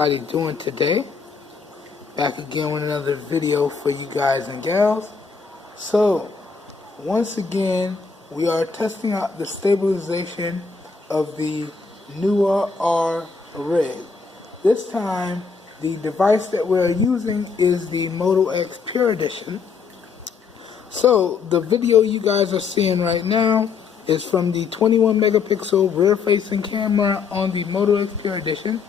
everybody doing today? Back again with another video for you guys and gals. So, once again, we are testing out the stabilization of the Neewer R rig. This time, the device that we're using is the Moto X Pure Edition. So, the video you guys are seeing right now is from the 21 megapixel rear facing camera on the Moto X Pure Edition.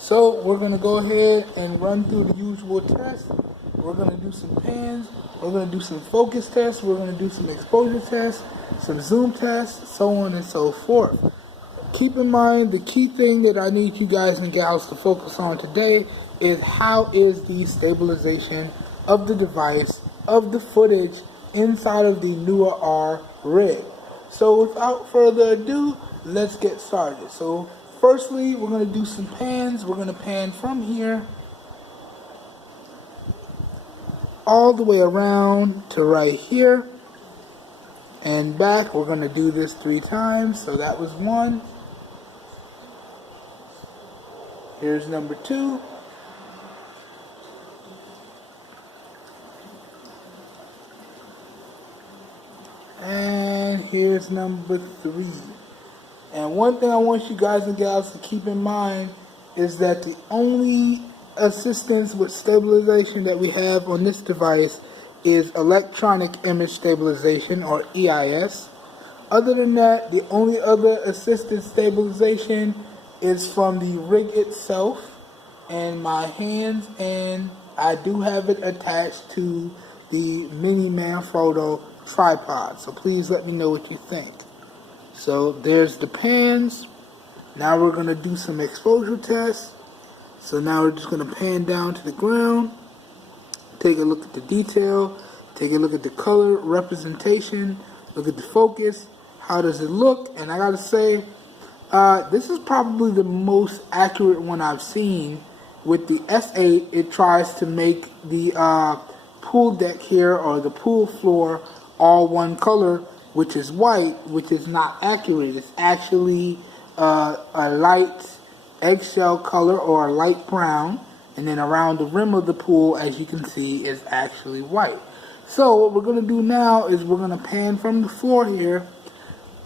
So we're going to go ahead and run through the usual tests. We're going to do some pans, we're going to do some focus tests, we're going to do some exposure tests, some zoom tests, so on and so forth. Keep in mind, the key thing that I need you guys and gals to focus on today is how is the stabilization of the device, of the footage inside of the Neewer R rig. So without further ado, let's get started. So firstly, we're going to do some pans. We're going to pan from here all the way around to right here and back. We're going to do this 3 times. So that was 1. Here's number 2. And here's number 3. And one thing I want you guys and gals to keep in mind is that the only assistance with stabilization that we have on this device is electronic image stabilization, or EIS. Other than that, the only other assisted stabilization is from the rig itself and my hands, and I do have it attached to the mini Manfrotto tripod. So please let me know what you think. So there's the pans. Now we're going to do some exposure tests. So now we're just going to pan down to the ground, take a look at the detail, take a look at the color representation, look at the focus, how does it look. And I gotta say, this is probably the most accurate one I've seen. With the S8, it tries to make the pool deck here, or the pool floor, all one color, which is white, which is not accurate. It's actually a light eggshell color, or a light brown, and then around the rim of the pool, as you can see, is actually white. So what we're going to do now is we're going to pan from the floor here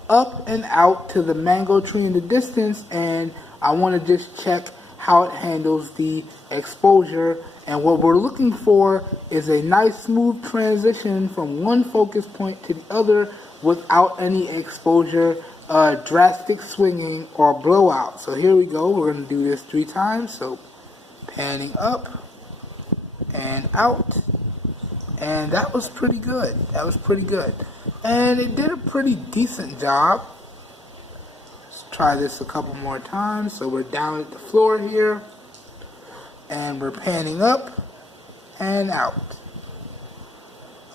up and out to the mango tree in the distance, and I want to just check how it handles the exposure. And what we're looking for is a nice smooth transition from one focus point to the other without any exposure, drastic swinging, or blowout. So here we go. We're going to do this 3 times. So panning up and out. And that was pretty good. That was pretty good. And it did a pretty decent job. Let's try this a couple more times. So we're down at the floor here. And we're panning up and out.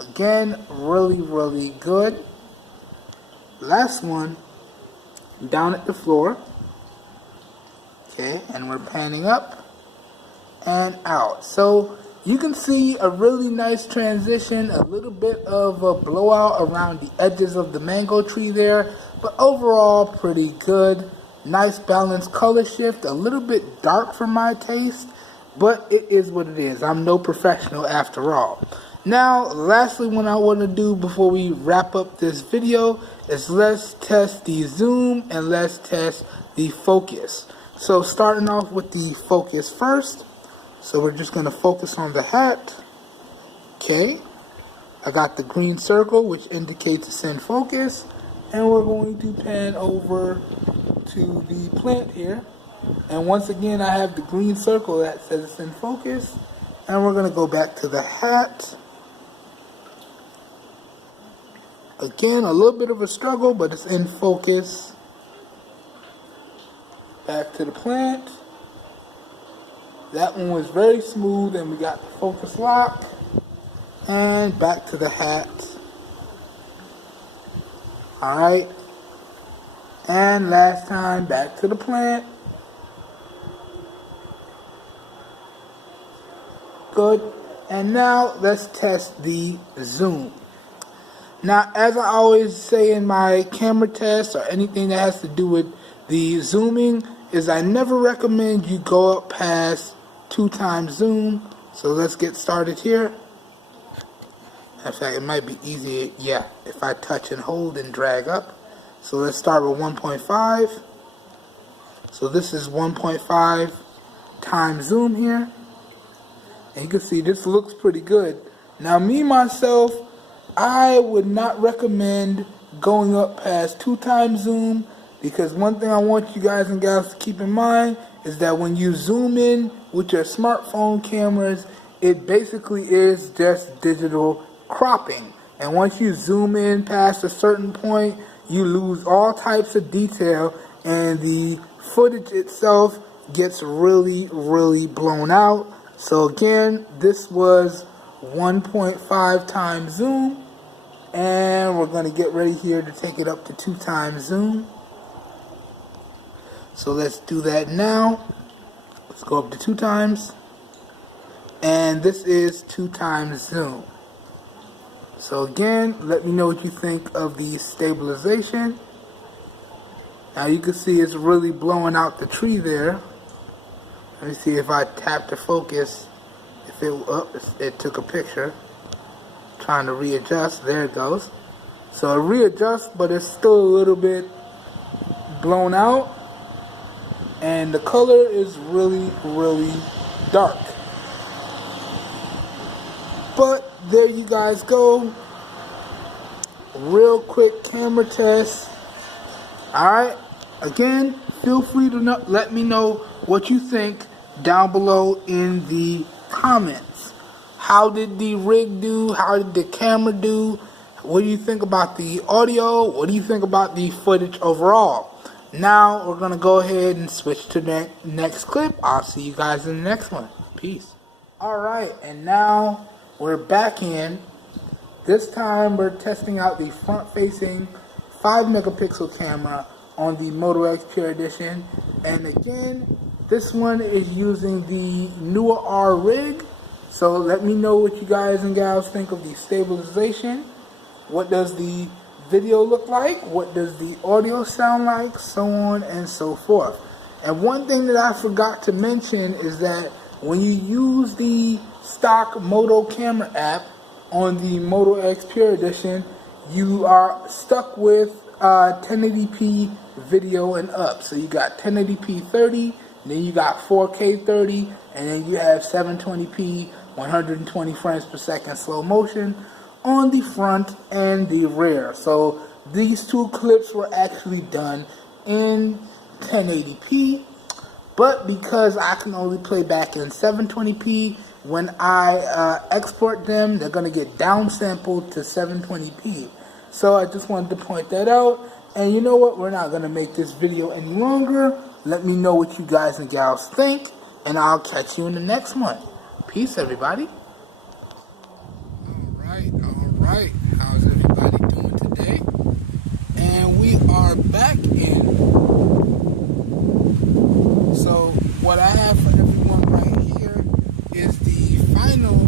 Again, really, really good. Last one, down at the floor. Okay, and we're panning up and out. So you can see a really nice transition, a little bit of a blowout around the edges of the mango tree there, but overall pretty good. Nice balanced color shift, a little bit dark for my taste, but it is what it is. I'm no professional after all. Now, lastly, what I want to do before we wrap up this video is let's test the zoom and let's test the focus. So starting off with the focus first. So we're just going to focus on the hat. Okay. I got the green circle, which indicates it's in focus. And we're going to pan over to the plant here. And once again, I have the green circle that says it's in focus. And we're going to go back to the hat. Again, a little bit of a struggle, but it's in focus. Back to the plant. That one was very smooth, and we got the focus lock. And back to the hat. Alright. And last time, back to the plant. Good. And now let's test the zoom. Now, as I always say in my camera tests or anything that has to do with the zooming, is I never recommend you go up past 2x zoom. So let's get started here. In fact, it might be easier, yeah, if I touch and hold and drag up. So let's start with 1.5. So this is 1.5 times zoom here. And you can see this looks pretty good. Now me, myself, I would not recommend going up past 2x zoom, because one thing I want you guys and gals to keep in mind is that when you zoom in with your smartphone cameras, it basically is just digital cropping. And once you zoom in past a certain point, you lose all types of detail, and the footage itself gets really, really blown out. So again, this was 1.5 times zoom, and we're going to get ready here to take it up to 2x zoom. So let's do that now. Let's go up to 2x, and this is 2x zoom. So again, let me know what you think of the stabilization. Now you can see it's really blowing out the tree there. Let me see if I tap to focus. If it took a picture. Trying to readjust. There it goes. So it readjusts, but it's still a little bit blown out. And the color is really, really dark. But there you guys go. Real quick camera test. Alright. Again, feel free to let me know what you think down below in the comments. How did the rig do? How did the camera do? What do you think about the audio? What do you think about the footage overall? Now we're going to go ahead and switch to the next clip. I'll see you guys in the next one. Peace. Alright, and now we're back in. This time we're testing out the front-facing 5 megapixel camera on the Moto X Pure Edition. And again, this one is using the Neewer R rig. So let me know what you guys and gals think of the stabilization. What does the video look like? What does the audio sound like? So on and so forth. And one thing that I forgot to mention is that when you use the stock Moto camera app on the Moto X Pure Edition, you are stuck with 1080p video and up. So you got 1080p 30, then you got 4K 30, and then you have 720p 120 frames per second slow motion on the front and the rear. So these two clips were actually done in 1080p, but because I can only play back in 720p, when I export them, they're going to get downsampled to 720p. So I just wanted to point that out. And you know what? We're not going to make this video any longer. Let me know what you guys and gals think, and I'll catch you in the next one. Peace, everybody. Alright. How's everybody doing today? And we are back in. So what I have for everyone right here is the final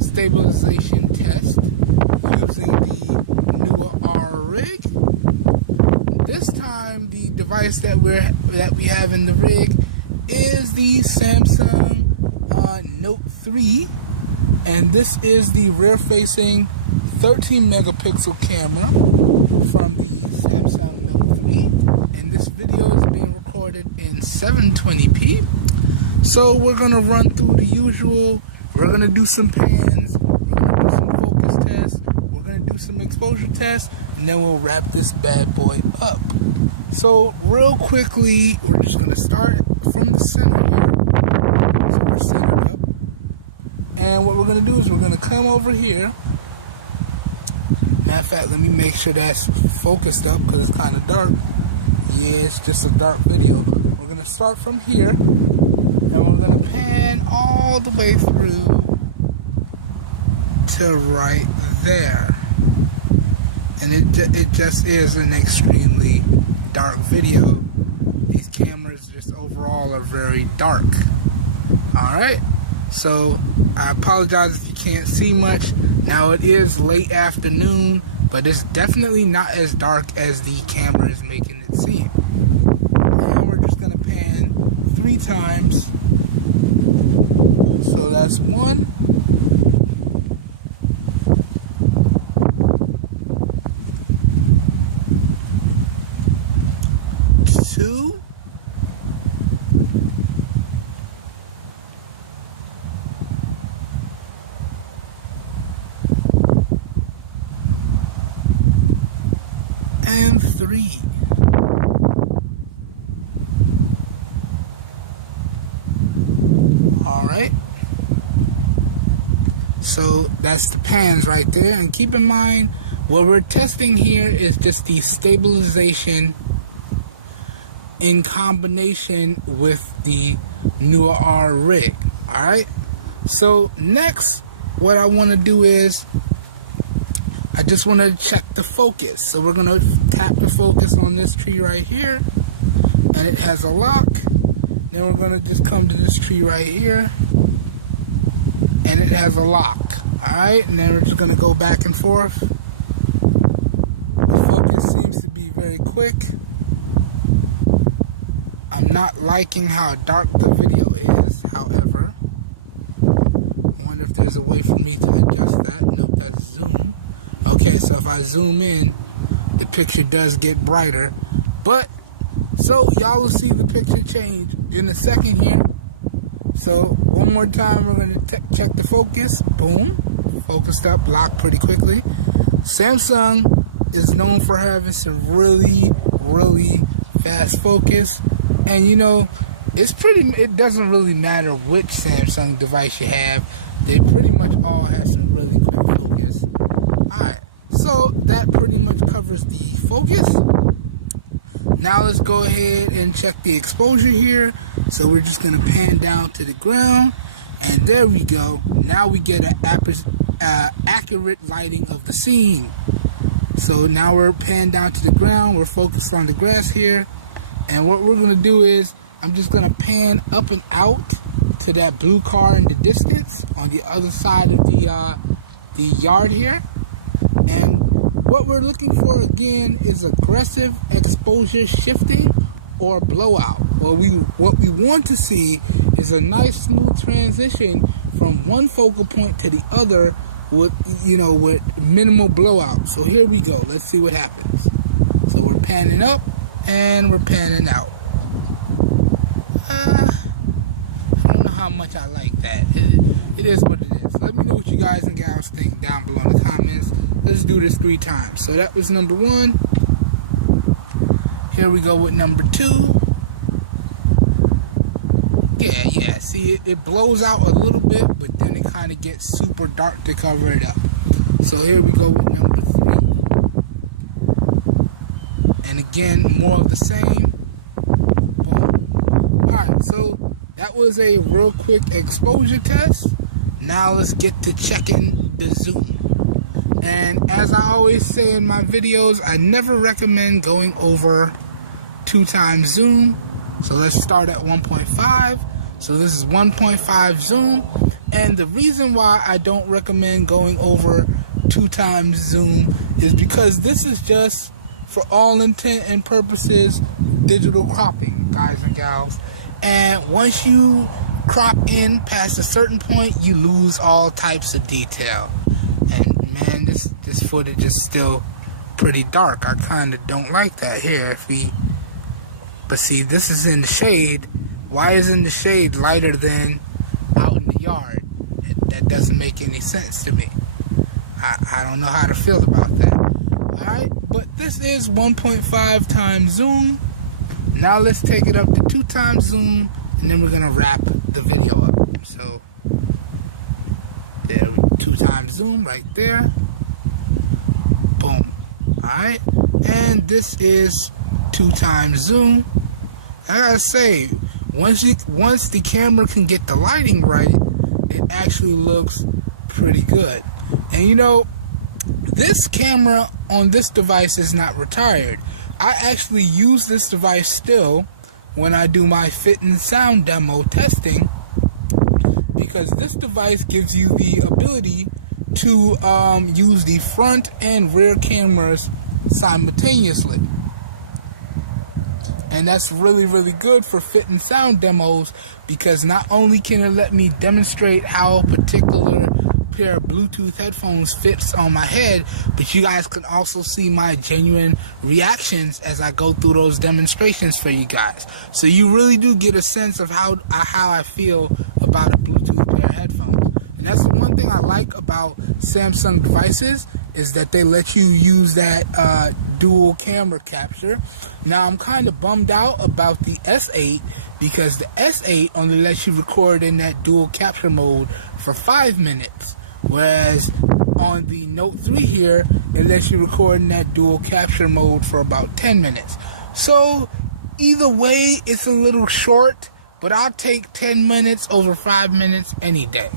stabilization test using the Neewer R rig. This time, the device that we have in the rig is the Samsung Note 3, and this is the rear-facing 13 megapixel camera from the Samsung Note 3, and this video is being recorded in 720p. So we're gonna run through the usual. We're gonna do some pans, we're gonna do some focus tests, we're gonna do some exposure tests, and then we'll wrap this bad boy up. So real quickly, we're just gonna start from the center here. So we're centered up, and what we're gonna do is we're gonna come over here. Matter of fact, let me make sure that's focused up because it's kind of dark. Yeah, it's just a dark video. We're gonna start from here, and we're gonna pan all the way through to right there. And it just is an extremely dark video. These cameras just overall are very dark. Alright, so I apologize if you can't see much. Now it is late afternoon, but it's definitely not as dark as the camera is making it seem. And times. So that's 1. 2. And 3. Alright. So that's the pans right there. And keep in mind, what we're testing here is just the stabilization in combination with the Neewer rig. Alright. So next, what I want to do is I just want to check the focus. So we're going to tap the focus on this tree right here, and it has a lock. Then we're going to just come to this tree right here, and it has a lock. Alright, and then we're just going to go back and forth. The focus seems to be very quick. I'm not liking how dark the video is, however. I wonder if there's a way for me to adjust that. Nope, that's zoom. Okay, so if I zoom in, the picture does get brighter. But, so y'all will see the picture change in a second here. So, one more time, we're going to check the focus. Boom. Focused up, locked pretty quickly. Samsung is known for having some really, really fast focus. And you know, it doesn't really matter which Samsung device you have. They pretty much all have some really quick focus. Alright, so that pretty much covers the focus. Now let's go ahead and check the exposure here. So we're just going to pan down to the ground. And there we go. Now we get an accurate lighting of the scene. So now we're panned down to the ground. We're focused on the grass here. And what we're going to do is, I'm just going to pan up and out to that blue car in the distance on the other side of the yard here. And what we're looking for again is aggressive exposure shifting or blowout. What we want to see is a nice smooth transition from one focal point to the other with minimal blowout. So here we go. Let's see what happens. So we're panning up and we're panning out. I don't know how much I like that. It is what it is. Let me know what you guys and gals think down below in the comments. Let's do this 3 times. So that was number 1. Here we go with number 2. Yeah. See, it blows out a little bit, but then it kind of gets super dark to cover it up. So here we go with number 3. And again, more of the same. Boom. Alright, so that was a real quick exposure test. Now let's get to checking the zoom. And as I always say in my videos, I never recommend going over 2 times zoom. So let's start at 1.5. So this is 1.5 zoom. And the reason why I don't recommend going over 2 times zoom is because this is just, for all intent and purposes, digital cropping, guys and gals. And once you crop in past a certain point, you lose all types of detail. And man, this footage is still pretty dark. I kind of don't like that here. But see, this is in the shade. Why isn't the shade lighter than out in the yard? That doesn't make any sense to me. I don't know how to feel about that. Alright, but this is 1.5 times zoom. Now let's take it up to 2 times zoom, and then we're going to wrap the video up. So, there, 2 times zoom right there. Boom. Alright, and this is 2 times zoom. I gotta say, once the camera can get the lighting right, it actually looks pretty good. And you know, this camera on this device is not retired. I actually use this device still when I do my fit and sound demo testing, because this device gives you the ability to use the front and rear cameras simultaneously. And that's really, really good for fit and sound demos, because not only can it let me demonstrate how a particular pair of Bluetooth headphones fits on my head, but you guys can also see my genuine reactions as I go through those demonstrations for you guys. So you really do get a sense of how I feel about a Bluetooth pair of headphones. And that's the one thing I like about Samsung devices, is that they let you use that dual camera capture. Now I'm kind of bummed out about the S8, because the S8 only lets you record in that dual capture mode for 5 minutes, whereas on the Note 3 here, it lets you record in that dual capture mode for about 10 minutes. So either way, it's a little short, but I'll take 10 minutes over 5 minutes any day.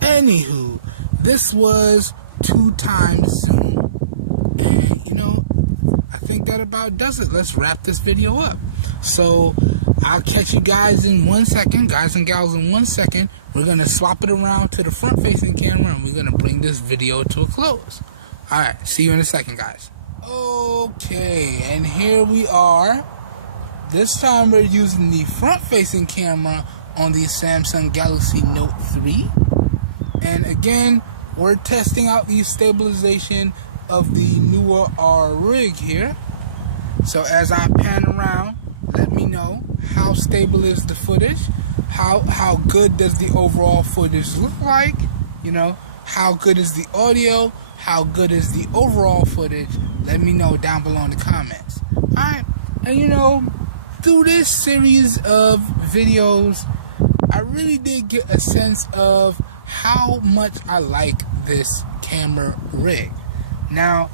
Anywho, this was 2 times Zoom, and you know, I think that about does it. Let's wrap this video up. So I'll catch you guys in 1 second, guys and gals, in 1 second. We're gonna swap it around to the front facing camera, and we're gonna bring this video to a close. Alright, see you in a second, guys. Okay, and here we are. This time we're using the front facing camera on the Samsung Galaxy Note 3. And again, we're testing out the stabilization of the Neewer R rig here. So as I pan around, let me know how stable is the footage, how good does the overall footage look like, you know, how good is the audio, how good is the overall footage. Let me know down below in the comments. Alright, and you know, through this series of videos, I really did get a sense of how much I like this camera rig. Now,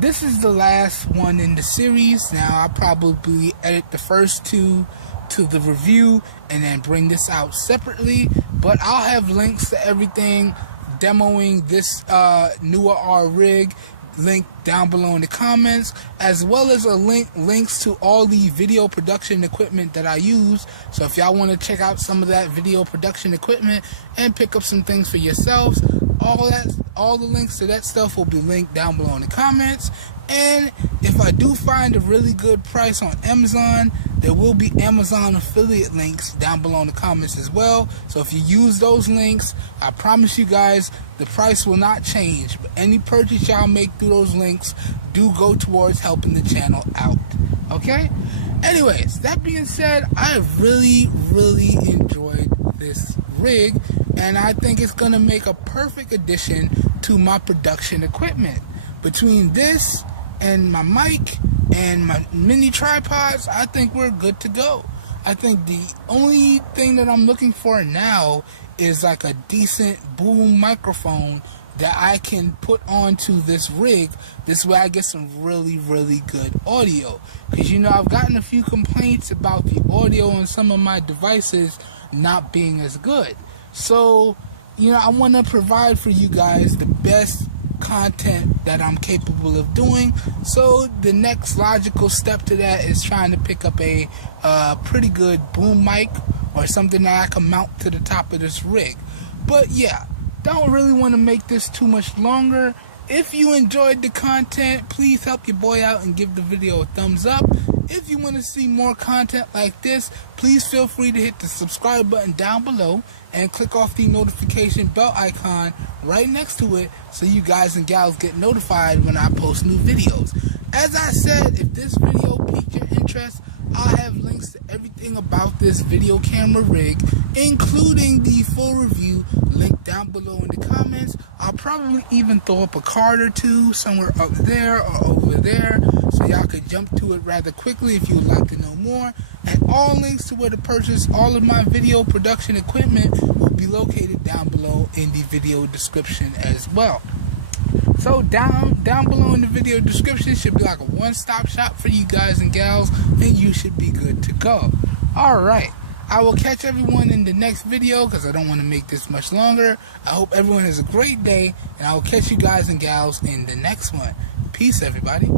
this is the last one in the series. Now, I'll probably edit the first 2 to the review and then bring this out separately, but I'll have links to everything demoing this Neewer R rig link down below in the comments, as well as links to all the video production equipment that I use. So if y'all want to check out some of that video production equipment and pick up some things for yourselves, all the links to that stuff will be linked down below in the comments. And if I do find a really good price on Amazon, there will be Amazon affiliate links down below in the comments as well. So if you use those links, I promise you guys the price will not change. But any purchase y'all make through those links do go towards helping the channel out. Okay? Anyways, that being said, I really, really enjoyed this rig, and I think it's going to make a perfect addition to my production equipment. Between this and my mic and my mini tripods, I think we're good to go. I think the only thing that I'm looking for now is like a decent boom microphone that I can put onto this rig. This way I get some really, really good audio. Because you know, I've gotten a few complaints about the audio on some of my devices not being as good. So, you know, I want to provide for you guys the best content that I'm capable of doing. So the next logical step to that is trying to pick up a pretty good boom mic or something that I can mount to the top of this rig. But yeah, don't really want to make this too much longer. If you enjoyed the content, please help your boy out and give the video a thumbs up. If you want to see more content like this, please feel free to hit the subscribe button down below and click off the notification bell icon right next to it so you guys and gals get notified when I post new videos. As I said, if this video piqued your interest, I'll have links to everything about this video camera rig, including the full review, linked down below in the comments. I'll probably even throw up a card or two somewhere up there or over there, so y'all could jump to it rather quickly if you would like to know more. And all links to where to purchase all of my video production equipment will be located down below in the video description as well. So down below in the video description should be like a one-stop shop for you guys and gals, and you should be good to go. Alright, I will catch everyone in the next video because I don't want to make this much longer. I hope everyone has a great day, and I will catch you guys and gals in the next one. Peace, everybody.